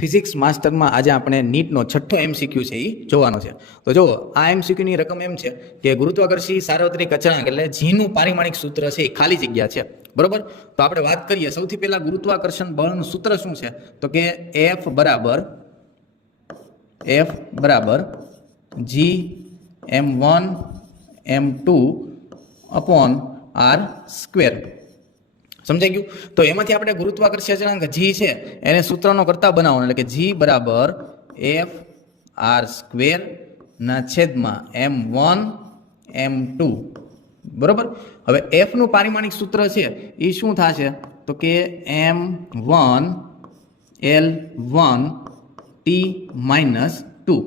Physics માસ્ટરમાં આજે આપણે નીટનો છઠ્ઠો એમસીક્યુ છે એ જોવાનો છે. તો જુઓ, આ એમસીક્યુની રકમ એમ છે કે ગુરુત્વાકર્ષી સાર્વત્રિક અચળાંક એટલે જીનું પારિમાણિક સૂત્ર છે એ ખાલી જગ્યા છે. બરોબર? તો આપણે વાત કરીએ સૌથી પહેલા ગુરુત્વાકર્ષણ બળનું સૂત્ર શું છે? તો કે F બરાબર G m1 m2 upon r square. સમજાઈ ગયું? તો એમાંથી આપણે ગુરુત્વાકર્ષીય અચળાંક g છે એને સૂત્રનો કરતા બનાવવાનો, એટલે કે g બરાબર f r સ્ક્વેર ના છેદમાં m1 m2. બરોબર? હવે f નું પારિમાણિક સૂત્ર છે એ શું થશે? તો કે m1 l1 t - 2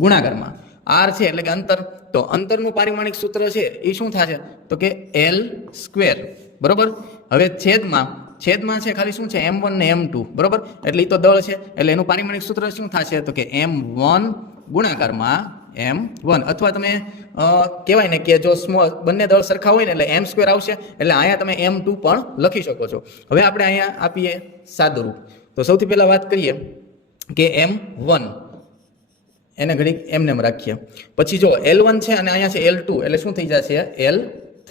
ગુણાકારમાં r છે એટલે કે અંતર. તો અંતરનું પારિમાણિક સૂત્ર છે એ શું થશે? તો કે l સ્ક્વેર. બરોબર? હવે છેદમાં છે ખાલી શું છે? m1 ને m2. બરોબર? એટલે એ તો દળ છે એટલે એનું પારિમાણિક સૂત્ર શું થશે? તો કે m1 ગુણાકારમાં m1. અથવા તમે કહેવાય ને કે જો બંને દળ સરખા હોય ને એટલે m સ્ક્વેર આવશે, એટલે અહીંયા તમે m2 પણ લખી શકો છો. હવે આપણે અહીંયા આપીએ સાદુરૂપ. તો સૌથી પહેલા વાત કરીએ કે m1 એને ઘડીક એમને રાખીએ. પછી જો L1 છે અને અહીંયા છે L2 એટલે શું થઈ જશે? L3.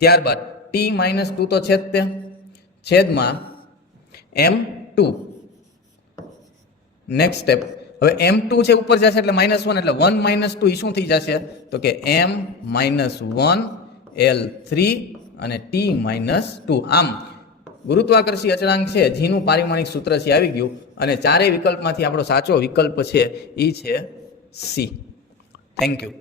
ત્યારબાદ t - 2 તો છે જ તે, છેદમાં m2. Next step. હવે m2 છે ઉપર જશે એટલે -1 એટલે 1 - 2 એ શું થઈ જશે? તો કે m - 1 L3 અને t - 2. આમ ગુરુત્વાકર્ષી અચળાંક છે જીનું પારિમાણિક સૂત્ર છે આવી ગયું, અને ચારેય વિકલ્પમાંથી આપણો સાચો વિકલ્પ છે એ છે C. Thank you.